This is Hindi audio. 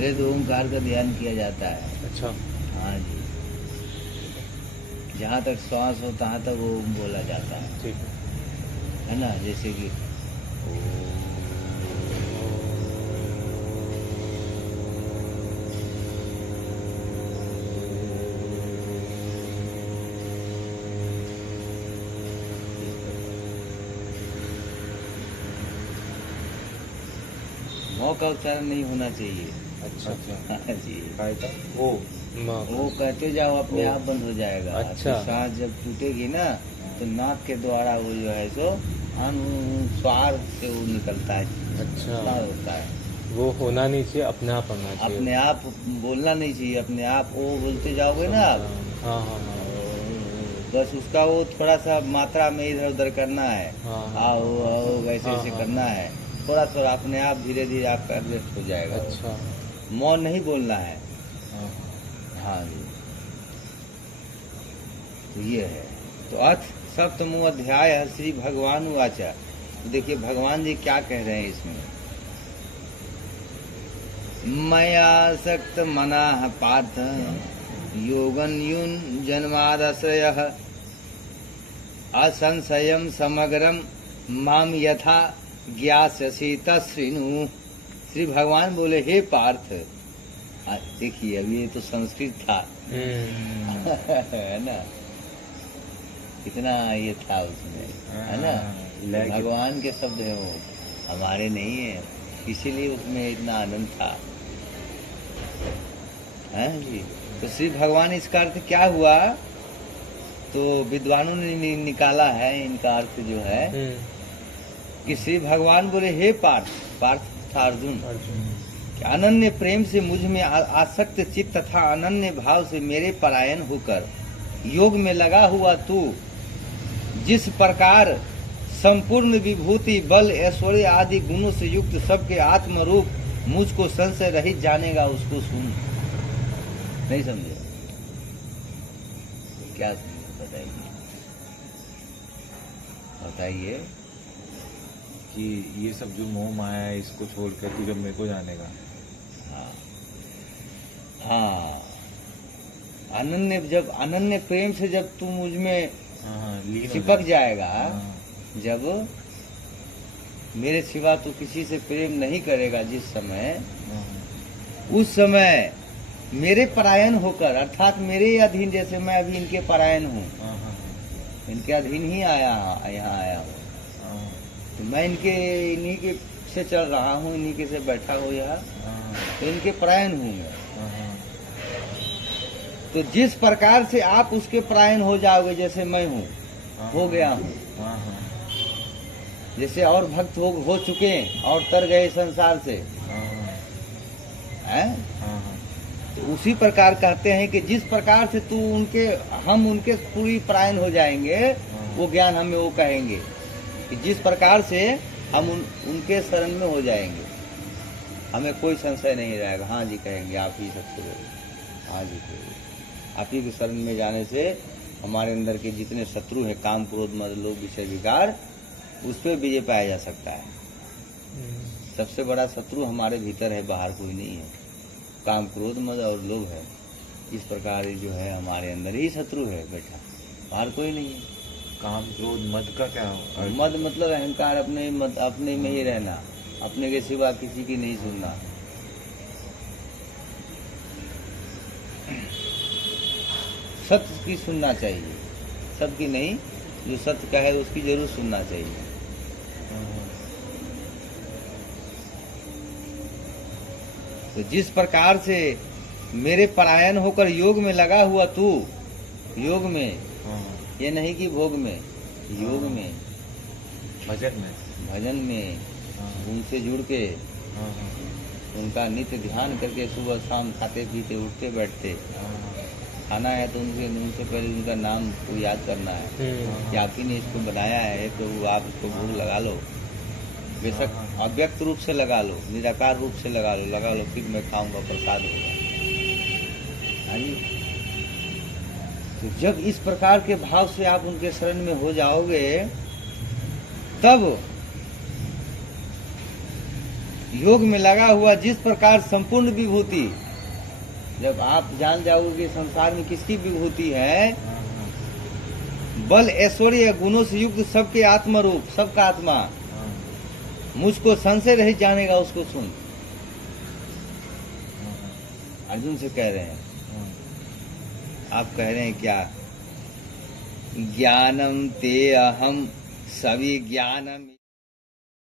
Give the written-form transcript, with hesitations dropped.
पहले तो ओमकार का ध्यान किया जाता है। अच्छा। हाँ जी, जहाँ तक श्वास हो तहाँ तक वो ओम बोला जाता ठीक है ना। जैसे कि मौ का उच्चारण नहीं होना चाहिए। अच्छा। हाँ जी, काय था वो कहते जाओ अपने आप बंद हो जाएगा। अच्छा। तो सांस जब टूटेगी ना तो नाक के द्वारा वो जो है सो अनुस्वार से वो निकलता है। अच्छा, इतना होता है। वो होना नहीं चाहिए, अपने आप होना चाहिए। अपने आप बोलना नहीं चाहिए, अपने आप वो बोलते जाओगे ना आप। हाँ हाँ हाँ। बस उसका वो थोड़ा सा मात्रा में इधर उधर करना है। हाँ, आओ आओ वैसे हाँ, वैसे हाँ, करना है। थोड़ा थोड़ा अपने आप धीरे धीरे आपका व्यक्त हो जाएगा। अच्छा। मौन नहीं बोलना है। हाँ, हाँ जी, तो ये है। तो अथ सप्तमो अध्याय है श्री भगवान वाचा। तो देखिए भगवान जी क्या कह रहे हैं इसमें। मया सक्त मनाः पार्थ योगन युन जन्मादश्रय असंशयम समग्रम माम यथा ज्ञास्यसि तस्विनु। श्री भगवान बोले हे पार्थ। देखिए अब ये तो संस्कृत था है ना, कितना ये था उसमें, है ना। तो भगवान के शब्द है वो, हमारे नहीं है, इसीलिए उसमें इतना आनंद था। है जी। तो श्री भगवान इसका अर्थ क्या हुआ, तो विद्वानों ने निकाला है इनका अर्थ जो है कि श्री भगवान बोले हे पार्थ, पार्थ था अर्जुन, कि अनन्य प्रेम से मुझ में आसक्त चित्त तथा अनन्य भाव से मेरे परायण होकर योग में लगा हुआ तू जिस प्रकार संपूर्ण विभूति बल ऐश्वर्य आदि गुणों से युक्त सबके आत्म रूप मुझको संशय रहित जानेगा, उसको सुन। नहीं समझे? क्या समझे बताइए, बताइए। कि ये सब जो मोह माया है इसको छोड़ कर तू जब मेरे को जानेगा। हाँ हाँ, अनन्य, जब अनन्य प्रेम से जब तू मुझ में चिपक जाएगा, जब मेरे सिवा तू किसी से प्रेम नहीं करेगा जिस समय, उस समय मेरे परायण होकर, अर्थात मेरे अधीन, जैसे मैं अभी इनके परायण हूँ, इनके अधीन ही यहाँ आया हूँ, तो मैं इन्हीं के से चल रहा हूँ, इन्हीं के से बैठा हूँ यहाँ, तो इनके परायण हूँ मैं। तो जिस प्रकार से आप उसके परायण हो जाओगे, जैसे मैं हूँ, हो गया हूँ, जैसे और भक्त हो चुके हैं और तर गए संसार से, हैं? तो उसी प्रकार कहते हैं कि जिस प्रकार से तू हम उनके पूरी परायण हो जाएंगे, वो ज्ञान हमें वो कहेंगे कि जिस प्रकार से हम उनके शरण में हो जाएंगे, हमें कोई संशय नहीं रहेगा। हाँ जी कहेंगे, आप ही सबसे बोलो, हाँ जी कहेंगे। आप ही के शरण में जाने से हमारे अंदर के जितने शत्रु हैं, काम क्रोध मद लोभ विषय विकार, उस पर विजय पाया जा सकता है। सबसे बड़ा शत्रु हमारे भीतर है, बाहर कोई नहीं है। काम क्रोध मद और लोभ है, इस प्रकार जो है हमारे अंदर ही शत्रु है बैठा, बाहर कोई नहीं है। काम क्रोध मद का क्या हो? मद मतलब अहंकार, अपने में ही रहना, अपने के सिवा किसी की नहीं सुनना। सत्य की सुनना चाहिए, सबकी नहीं, जो सत्य का है उसकी जरूर सुनना चाहिए। तो जिस प्रकार से मेरे परायण होकर योग में लगा हुआ तू, योग में, ये नहीं कि भोग में, योग में, भजन में उनसे जुड़ के, उनका नित्य ध्यान करके, सुबह शाम खाते पीते उठते बैठते, खाना है तो उनसे पहले उनका नाम को याद करना है कि आप ही ने इसको बनाया है, तो आप इसको भोग लगा लो, बेशक अव्यक्त रूप से लगा लो, निराकार रूप से लगा लो, फिर मैं खाऊंगा, प्रसाद होगा। हाँ जी। तो जब इस प्रकार के भाव से आप उनके शरण में हो जाओगे, तब योग में लगा हुआ जिस प्रकार संपूर्ण विभूति, जब आप जान जाओगे संसार में किसकी विभूति है, हाँ, हाँ, बल ऐश्वर्य गुणों से युक्त सबके आत्मा रूप, सबका आत्मा, हाँ, मुझको संशय रहित जानेगा उसको सुन। हाँ, अर्जुन से कह रहे हैं, हाँ, आप कह रहे हैं क्या, ज्ञानम ते अहम सभी ज्ञानम